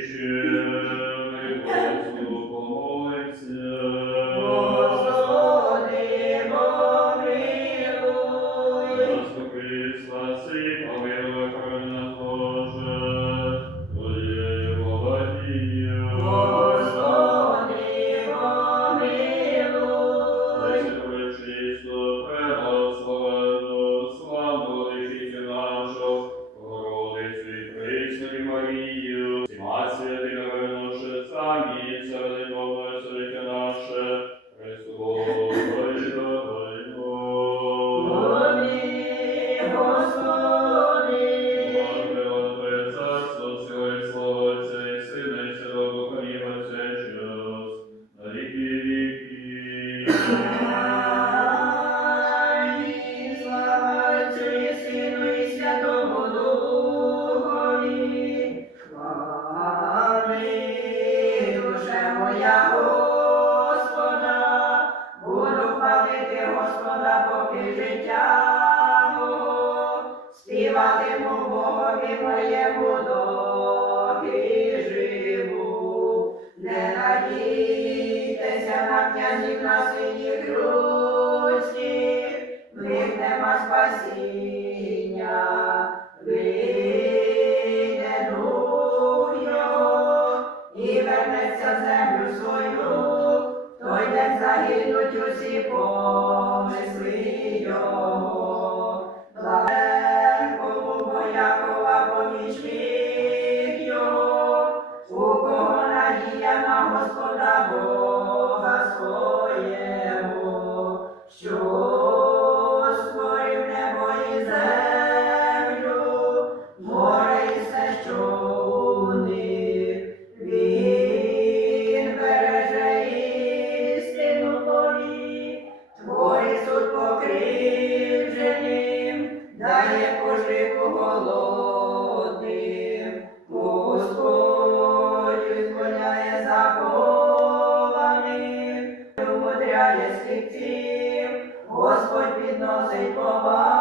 Christ the Father. Israel співатиму Богові моєму доки живу, не надійтеся на князів на синіх руці, в них нема спасіння. Вернеться в землю свою, той день загинуть усі по. голодним, Господь визволяє захованих, умудряє сліпців, Господь підносить повагу.